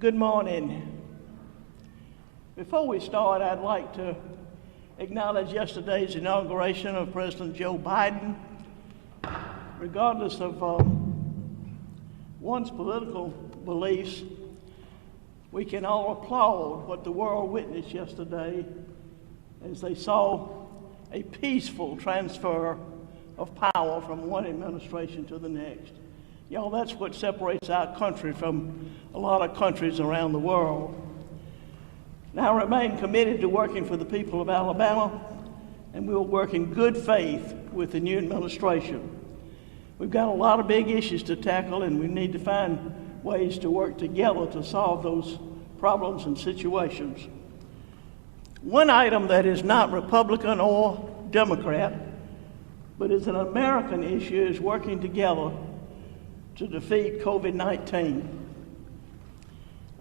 Good morning. Before we start, I'd like to acknowledge yesterday's inauguration of President Joe Biden. Regardless of one's political beliefs, we can all applaud what the world witnessed yesterday as they saw a peaceful transfer of power from one administration to the next. Y'all, that's what separates our country from a lot of countries around the world. Now, I remain committed to working for the people of Alabama, and we'll work in good faith with the new administration. We've got a lot of big issues to tackle, and we need to find ways to work together to solve those problems and situations. One item that is not Republican or Democrat, but is an American issue, is working together to defeat COVID-19.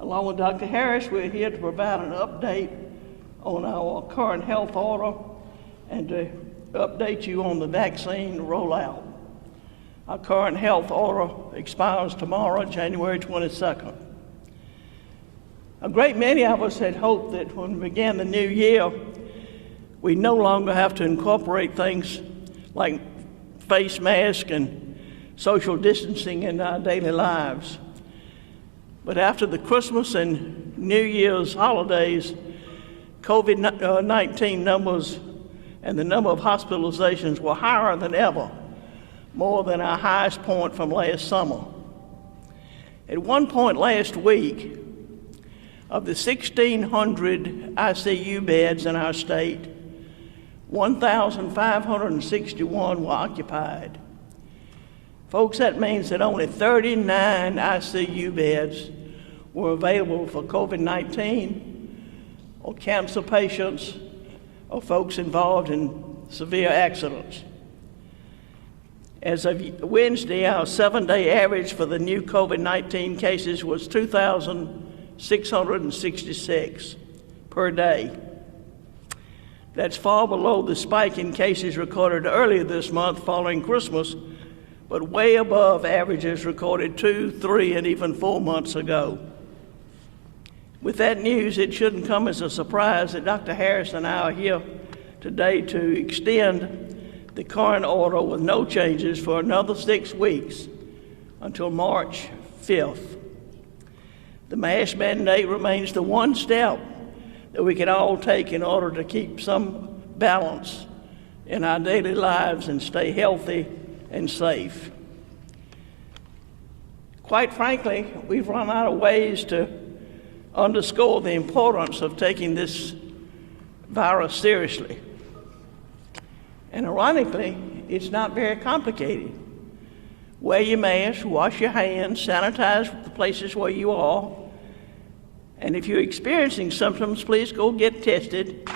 Along with Dr. Harris, we're here to provide an update on our current health order and to update you on the vaccine rollout. Our current health order expires tomorrow, January 22nd. A great many of us had hoped that when we began the new year, we no longer have to incorporate things like face masks and social distancing in our daily lives. But after the Christmas and New Year's holidays, COVID-19 numbers and the number of hospitalizations were higher than ever, more than our highest point from last summer. At one point last week, of the 1,600 ICU beds in our state, 1,561 were occupied. Folks, that means that only 39 ICU beds were available for COVID-19 or cancer patients or folks involved in severe accidents. As of Wednesday, our 7-day average for the new COVID-19 cases was 2,666 per day. That's far below the spike in cases recorded earlier this month following Christmas, but way above averages recorded 2, 3, and even 4 months ago. With that news, it shouldn't come as a surprise that Dr. Harris and I are here today to extend the current order with no changes for another 6 weeks until March 5th. The mask mandate remains the one step that we can all take in order to keep some balance in our daily lives and stay healthy and safe. Quite frankly, we've run out of ways to underscore the importance of taking this virus seriously. And ironically, it's not very complicated. Wear your mask, wash your hands, sanitize the places where you are, and if you're experiencing symptoms, please go get tested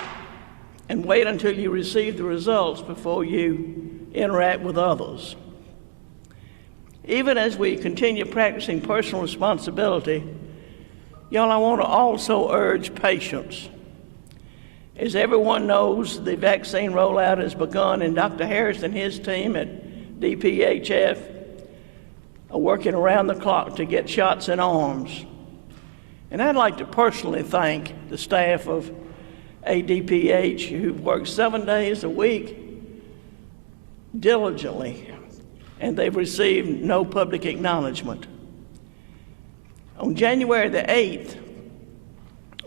and wait until you receive the results before you interact with others. Even as we continue practicing personal responsibility, y'all, I want to also urge patience. As everyone knows, the vaccine rollout has begun, and Dr. Harris and his team at DPHF are working around the clock to get shots in arms. And I'd like to personally thank the staff of ADPH who've worked 7 days a week diligently, and they've received no public acknowledgement. On January the 8th,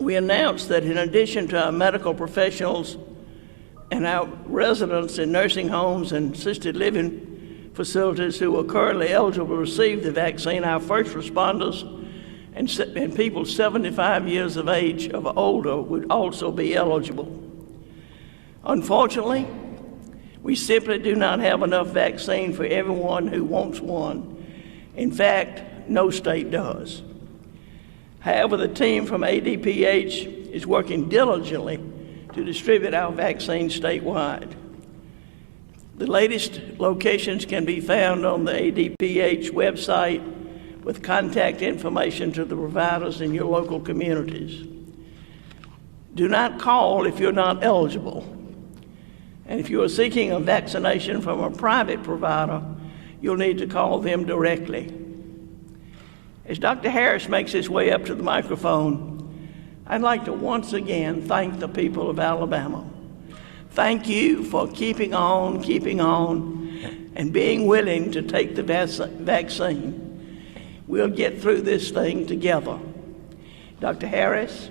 we announced that in addition to our medical professionals and our residents in nursing homes and assisted living facilities who are currently eligible to receive the vaccine, our first responders and people 75 years of age or older would also be eligible. Unfortunately, we simply do not have enough vaccine for everyone who wants one. In fact, no state does. However, the team from ADPH is working diligently to distribute our vaccine statewide. The latest locations can be found on the ADPH website with contact information to the providers in your local communities. Do not call if you're not eligible. And if you are seeking a vaccination from a private provider, you'll need to call them directly. As Dr. Harris makes his way up to the microphone, I'd like to once again thank the people of Alabama. Thank you for keeping on, and being willing to take the vaccine. We'll get through this thing together. Dr. Harris.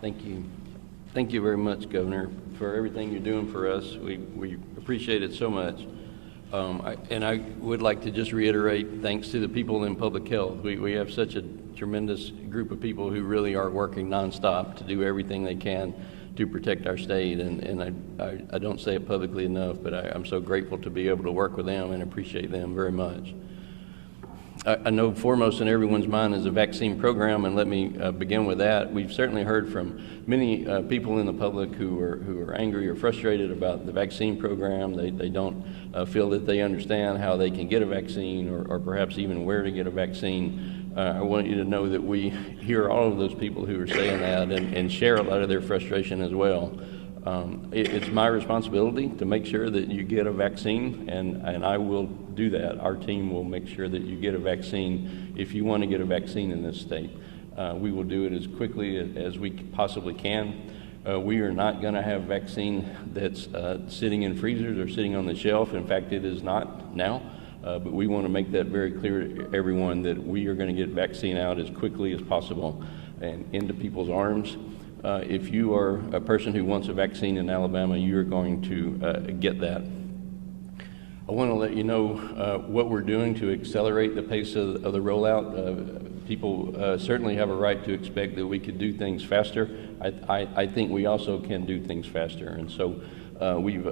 Thank you. Thank you very much, Governor, for everything you're doing for us. We appreciate it so much. And I would like to just reiterate thanks to the people in public health. We have such a tremendous group of people who really are working nonstop to do everything they can to protect our state. And I don't say it publicly enough, but I'm so grateful to be able to work with them and appreciate them very much. I know foremost in everyone's mind is a vaccine program, and let me begin with that. We've certainly heard from many people in the public who are angry or frustrated about the vaccine program. They don't feel that they understand how they can get a vaccine or perhaps even where to get a vaccine. I want you to know that we hear all of those people who are saying that and share a lot of their frustration as well. It's my responsibility to make sure that you get a vaccine, and I will do that. Our team will make sure that you get a vaccine if you want to get a vaccine in this state. We will do it as quickly as we possibly can. We are not going to have vaccine that's sitting in freezers or sitting on the shelf. In fact, it is not now. But we want to make that very clear to everyone that we are going to get vaccine out as quickly as possible and into people's arms. If you are a person who wants a vaccine in Alabama, you're going to get that. I want to let you know what we're doing to accelerate the pace of the rollout. People certainly have a right to expect that we could do things faster. I think we also can do things faster. And so we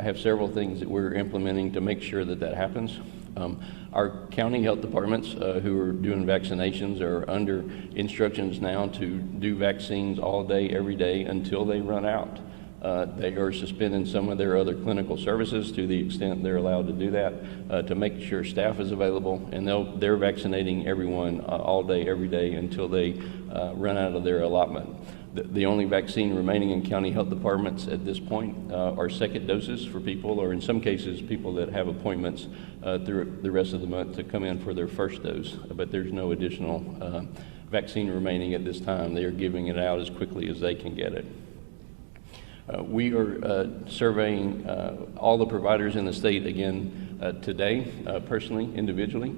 have several things that we're implementing to make sure that that happens. Our county health departments who are doing vaccinations are under instructions now to do vaccines all day, every day until they run out. They are suspending some of their other clinical services to the extent they're allowed to do that to make sure staff is available, and they're vaccinating everyone all day, every day until they run out of their allotment. The only vaccine remaining in county health departments at this point are second doses for people, or in some cases, people that have appointments through the rest of the month to come in for their first dose. But there's no additional vaccine remaining at this time. They are giving it out as quickly as they can get it. We are surveying all the providers in the state again today, personally, individually,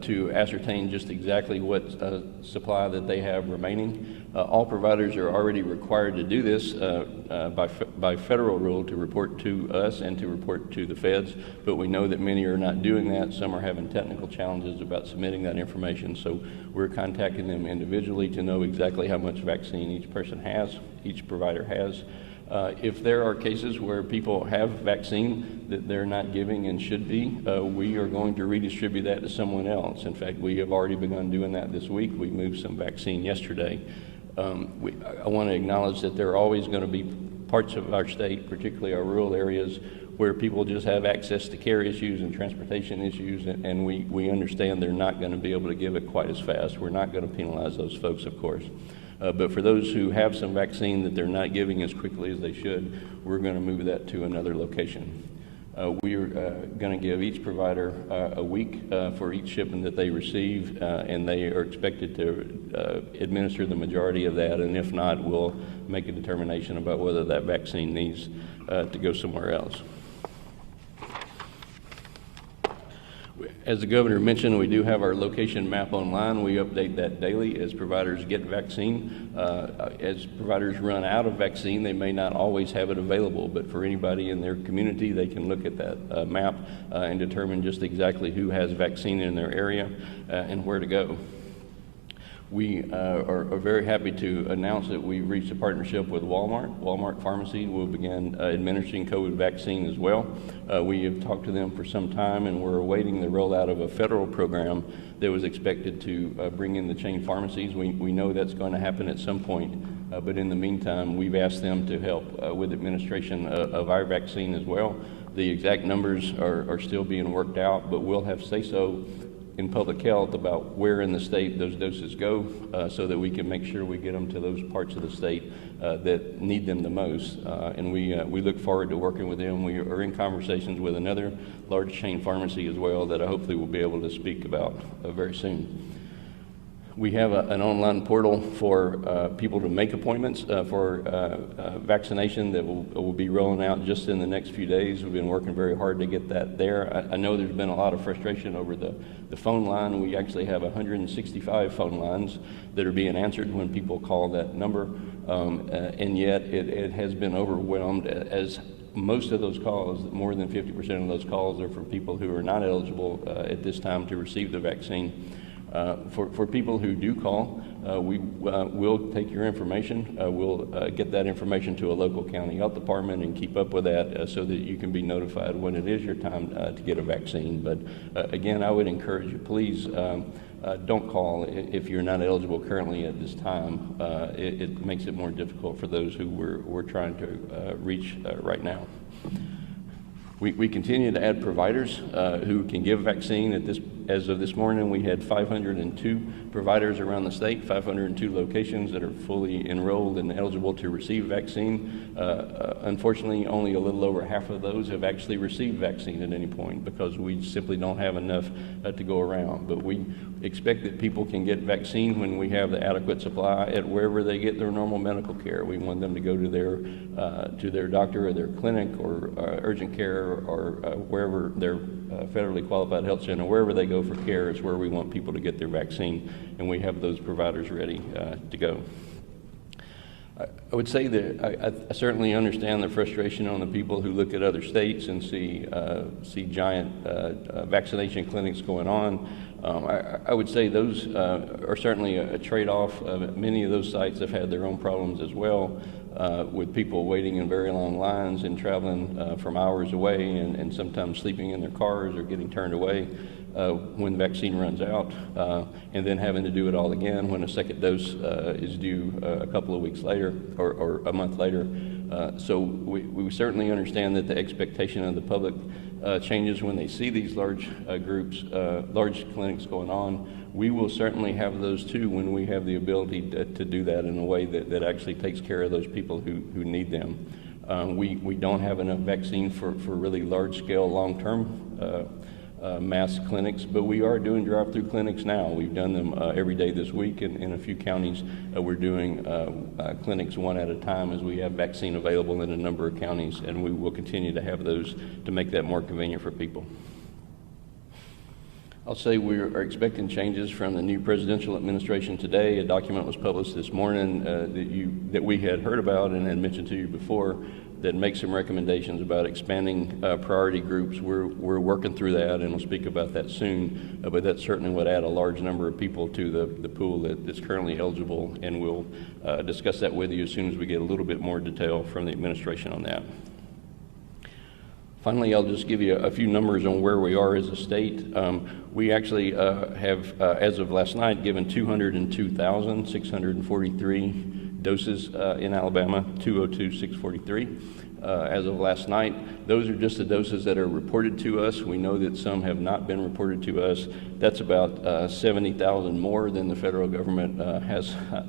to ascertain just exactly what supply that they have remaining. All providers are already required to do this by federal rule to report to us and to report to the feds, but we know that many are not doing that. Some are having technical challenges about submitting that information, so we're contacting them individually to know exactly how much vaccine each person has, each provider has. If there are cases where people have vaccine that they're not giving and should be, we are going to redistribute that to someone else. In fact, we have already begun doing that this week. We moved some vaccine yesterday. I want to acknowledge that there are always going to be parts of our state, particularly our rural areas, where people just have access to care issues and transportation issues, and we understand they're not going to be able to give it quite as fast. We're not going to penalize those folks, of course. But for those who have some vaccine that they're not giving as quickly as they should, we're going to move that to another location. We are going to give each provider a week for each shipment that they receive, and they are expected to administer the majority of that, and if not, we'll make a determination about whether that vaccine needs to go somewhere else. As the governor mentioned, we do have our location map online. We update that daily as providers get vaccine. As providers run out of vaccine, they may not always have it available, but for anybody in their community, they can look at that map and determine just exactly who has vaccine in their area and where to go. We are very happy to announce that we've reached a partnership with Walmart. Walmart Pharmacy will begin administering COVID vaccine as well. We have talked to them for some time, and we're awaiting the rollout of a federal program that was expected to bring in the chain pharmacies. We know that's going to happen at some point, but in the meantime, we've asked them to help with administration of our vaccine as well. The exact numbers are still being worked out, but we'll have say-so in public health about where in the state those doses go, so that we can make sure we get them to those parts of the state that need them the most. And we look forward to working with them. We are in conversations with another large chain pharmacy as well that I hopefully will be able to speak about very soon. We have an online portal for people to make appointments for vaccination that will be rolling out just in the next few days. We've been working very hard to get that there. I know there's been a lot of frustration over the phone line. We actually have 165 phone lines that are being answered when people call that number, and yet it has been overwhelmed, as most of those calls, more than 50% of those calls, are from people who are not eligible at this time to receive the vaccine. For people who do call, we will take your information. We'll get that information to a local county health department and keep up with that so that you can be notified when it is your time to get a vaccine. But again, I would encourage you, please don't call if you're not eligible currently at this time. It makes it more difficult for those who we're trying to reach right now. We continue to add providers who can give vaccine. As of this morning, we had 502 providers around the state, 502 locations that are fully enrolled and eligible to receive vaccine. Unfortunately, only a little over half of those have actually received vaccine at any point because we simply don't have enough to go around. But we expect that people can get vaccine when we have the adequate supply at wherever they get their normal medical care. We want them to go to their doctor or their clinic or urgent care or wherever their federally qualified health center, wherever they go for care is where we want people to get their vaccine, and we have those providers ready to go. I would say that I certainly understand the frustration on the people who look at other states and see giant vaccination clinics going on. I would say those are certainly a trade-off. Many of those sites have had their own problems as well, with people waiting in very long lines and traveling from hours away and sometimes sleeping in their cars or getting turned away when the vaccine runs out, and then having to do it all again when a second dose is due a couple of weeks later or a month later. So we certainly understand that the expectation of the public changes when they see these large groups, large clinics going on. We will certainly have those too when we have the ability to do that in a way that actually takes care of those people who need them. We don't have enough vaccine for really large-scale, long-term mass clinics, but we are doing drive-through clinics now. We've done them every day this week, and in a few counties we're doing clinics one at a time as we have vaccine available in a number of counties, and we will continue to have those to make that more convenient for people. I'll say we are expecting changes from the new presidential administration today. A document was published this morning that we had heard about and had mentioned to you before that makes some recommendations about expanding priority groups. We're working through that, and we'll speak about that soon, but that certainly would add a large number of people to the pool that's currently eligible, and we'll discuss that with you as soon as we get a little bit more detail from the administration on that. Finally, I'll just give you a few numbers on where we are as a state. We actually have, as of last night, given 202,643 doses in Alabama, 202,643. As of last night, those are just the doses that are reported to us. We know that some have not been reported to us. That's about 70,000 more than the federal government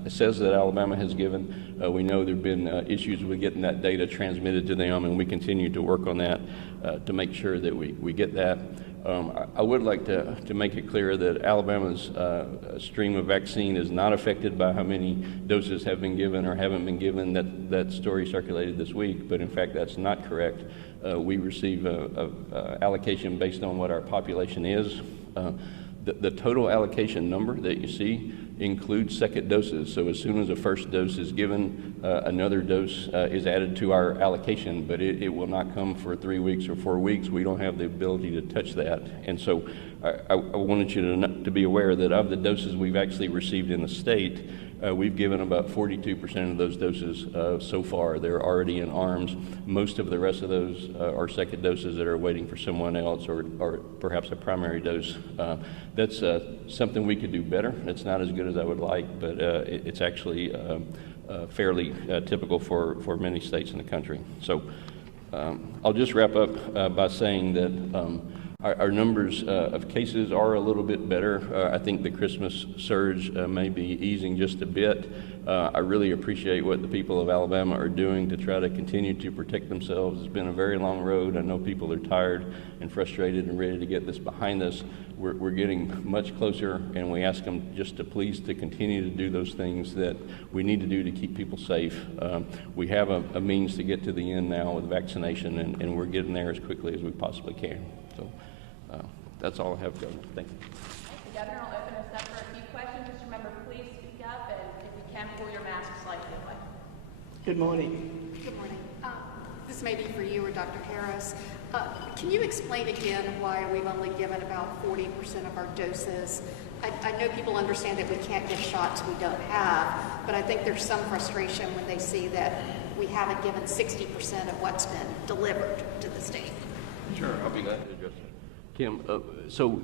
says that Alabama has given. We know there have been issues with getting that data transmitted to them, and we continue to work on that to make sure that we get that. I would like to make it clear that Alabama's stream of vaccine is not affected by how many doses have been given or haven't been given. That story circulated this week, but in fact that's not correct. We receive allocation based on what our population is. The total allocation number that you see includes second doses. So as soon as a first dose is given, another dose is added to our allocation, but it will not come for 3 weeks or 4 weeks. We don't have the ability to touch that. And so I wanted you to be aware that of the doses we've actually received in the state, we've given about 42% of those doses so far. They're already in arms. Most of the rest of those are second doses that are waiting for someone else or perhaps a primary dose. That's something we could do better. It's not as good as I would like, but it's actually fairly typical for many states in the country. So I'll just wrap up by saying that Our numbers of cases are a little bit better. I think the Christmas surge may be easing just a bit. I really appreciate what the people of Alabama are doing to try to continue to protect themselves. It's been a very long road. I know people are tired and frustrated and ready to get this behind us. We're getting much closer, and we ask them just to please to continue to do those things that we need to do to keep people safe. We have a means to get to the end now with vaccination, and we're getting there as quickly as we possibly can. So that's all I have, Governor. Thank you. The Governor will open us up for a few questions. Just remember, please speak up, and if you can, pull your mask slightly away. Good morning. Good morning. This may be for you or Dr. Harris. Can you explain again why we've only given about 40% of our doses? I know people understand that we can't give shots we don't have, but I think there's some frustration when they see that we haven't given 60% of what's been delivered to the state. Sure, I'll be glad to address that. Kim, so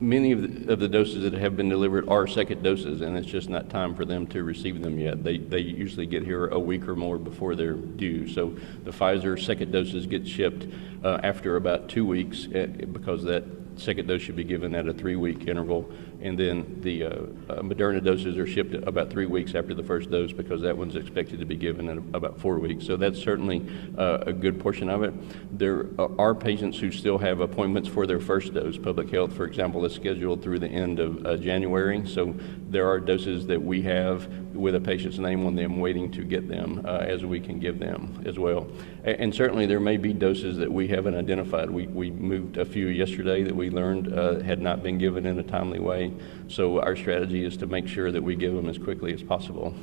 many of the doses that have been delivered are second doses, and it's just not time for them to receive them yet. They usually get here a week or more before they're due. So the Pfizer second doses get shipped after about 2 weeks because that second dose should be given at a 3-week interval. And then the Moderna doses are shipped about 3 weeks after the first dose because that one's expected to be given in about 4 weeks. So that's certainly a good portion of it. There are patients who still have appointments for their first dose. Public Health, for example, is scheduled through the end of January. So there are doses that we have with a patient's name on them waiting to get them as we can give them as well. And certainly there may be doses that we haven't identified. We moved a few yesterday that we learned had not been given in a timely way. So our strategy is to make sure that we give them as quickly as possible.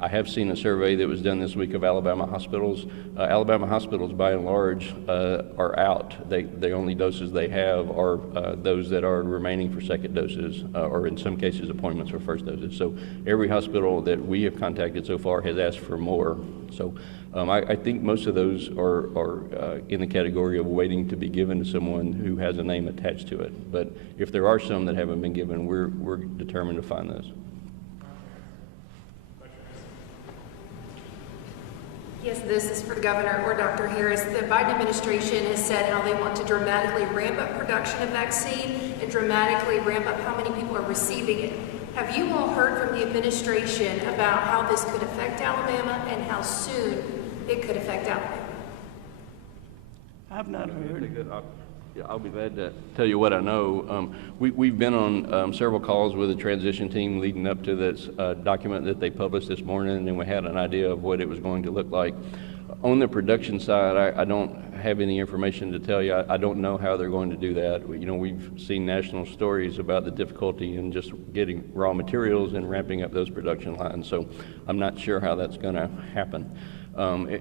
I have seen a survey that was done this week of Alabama hospitals. Alabama hospitals, by and large, are out. The only doses they have are those that are remaining for second doses, or in some cases appointments for first doses. So every hospital that we have contacted so far has asked for more. So I think most of those are in the category of waiting to be given to someone who has a name attached to it. But if there are some that haven't been given, we're determined to find those. Yes, this is for the governor or Dr. Harris. The Biden administration has said how they want to dramatically ramp up production of vaccine and dramatically ramp up how many people are receiving it. Have you all heard from the administration about how this could affect Alabama and how soon it could affect Alabama? I've not heard. I'll be glad to tell you what I know. We've been on several calls with the transition team leading up to this document that they published this morning, and we had an idea of what it was going to look like. On the production side, I don't have any information to tell you. I don't know how they're going to do that. You know, we've seen national stories about the difficulty in just getting raw materials and ramping up those production lines, so I'm not sure how that's going to happen.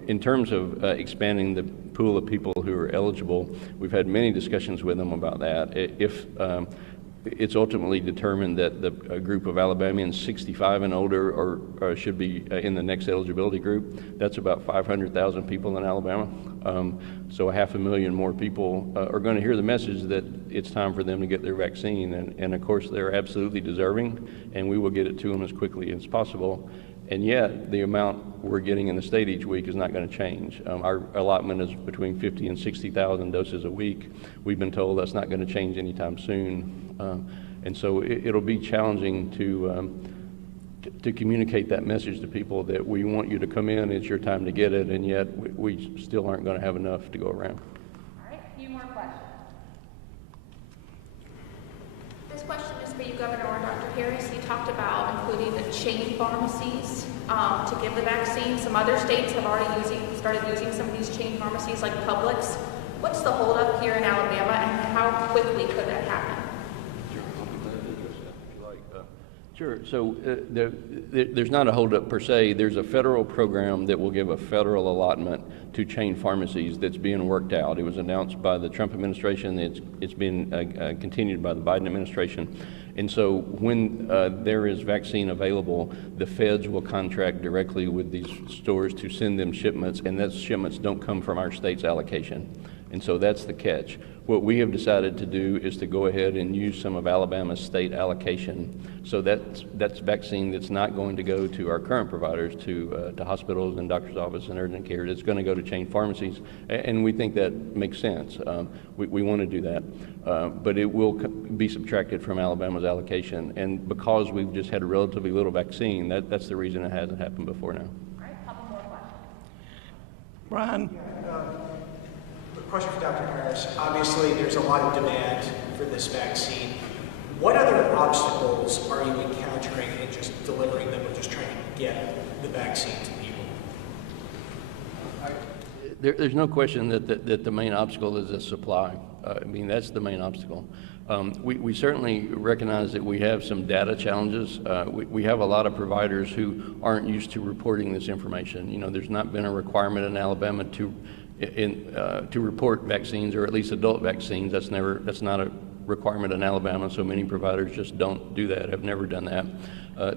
In terms of expanding the pool of people who are eligible, we've had many discussions with them about that. If it's ultimately determined that the group of Alabamians 65 and older should be in the next eligibility group, that's about 500,000 people in Alabama. So 500,000 more people are going to hear the message that it's time for them to get their vaccine. And of course, they're absolutely deserving, and we will get it to them as quickly as possible. And yet, the amount we're getting in the state each week is not going to change. Our allotment is between 50 and 60,000 doses a week. We've been told that's not going to change anytime soon. And so it'll be challenging to communicate that message to people that we want you to come in, it's your time to get it, and yet we still aren't going to have enough to go around. All right, a few more questions. This question is for you, Governor or Dr. Harris. You talked about including the chain pharmacies to give the vaccine. Some other states have already started using some of these chain pharmacies like Publix. What's the holdup here in Alabama, and how quickly could that happen? Sure, I'll be glad to address that if you like. Sure, so there's not a holdup per se. There's a federal program that will give a federal allotment to chain pharmacies that's being worked out. It was announced by the Trump administration. It's been continued by the Biden administration. And so when there is vaccine available, the feds will contract directly with these stores to send them shipments, and those shipments don't come from our state's allocation. And so that's the catch. What we have decided to do is to go ahead and use some of Alabama's state allocation. So that's vaccine that's not going to go to our current providers, to hospitals and doctor's office and urgent care. It's going to go to chain pharmacies, and we think that makes sense. We want to do that, but it will be subtracted from Alabama's allocation. And because we've just had a relatively little vaccine, that's the reason it hasn't happened before now. All right, a couple more questions. Brian? A question for Dr. Harris. Obviously, there's a lot of demand for this vaccine. What other obstacles are you encountering in just delivering them or just trying to get the vaccine to people? There's no question that the main obstacle is the supply. I mean, that's the main obstacle. We certainly recognize that we have some data challenges. We have a lot of providers who aren't used to reporting this information. You know, there's not been a requirement in Alabama to report vaccines, or at least adult vaccines. That's not a requirement in Alabama, so many providers just don't do that, have never done that.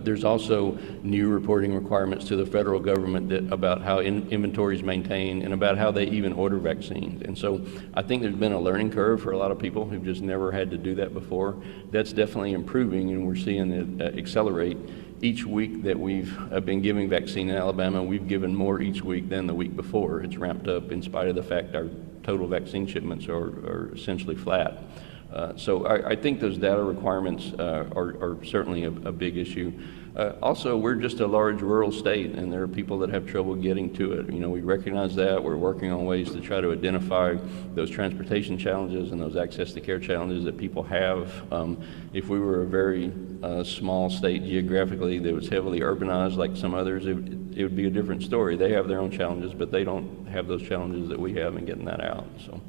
There's also new reporting requirements to the federal government about how inventory is maintained and about how they even order vaccines. And so I think there's been a learning curve for a lot of people who've just never had to do that before. That's definitely improving, and we're seeing it accelerate. Each week that we've been giving vaccine in Alabama, we've given more each week than the week before. It's ramped up in spite of the fact our total vaccine shipments are essentially flat. So I think those data requirements are certainly a big issue. Also, we're just a large rural state, and there are people that have trouble getting to it. You know, we recognize that. We're working on ways to try to identify those transportation challenges and those access to care challenges that people have. If we were a very small state geographically that was heavily urbanized like some others, it would be a different story. They have their own challenges, but they don't have those challenges that we have in getting that out. So.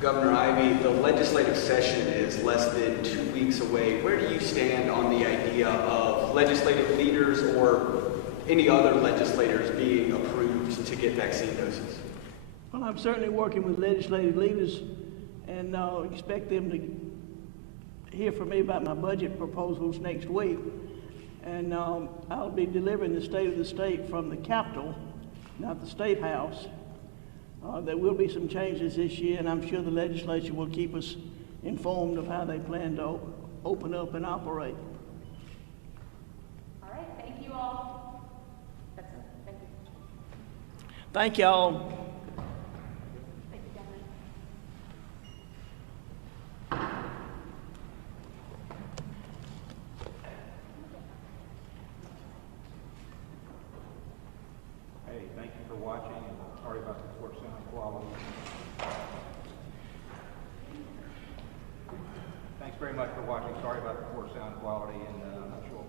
Governor Ivey, the legislative session is less than 2 weeks away. Where do you stand on the idea of legislative leaders or any other legislators being approved to get vaccine doses? Well, I'm certainly working with legislative leaders and expect them to hear from me about my budget proposals next week. And I'll be delivering the state of the state from the Capitol, not the State House. There will be some changes this year, and I'm sure the legislature will keep us informed of how they plan to open up and operate. All right, thank you all. That's it. Thank you. Thank y'all. Thank you, Governor. Hey, thank you for watching, and sorry about the poor sound quality. Thanks very much for watching. Sorry about the poor sound quality, and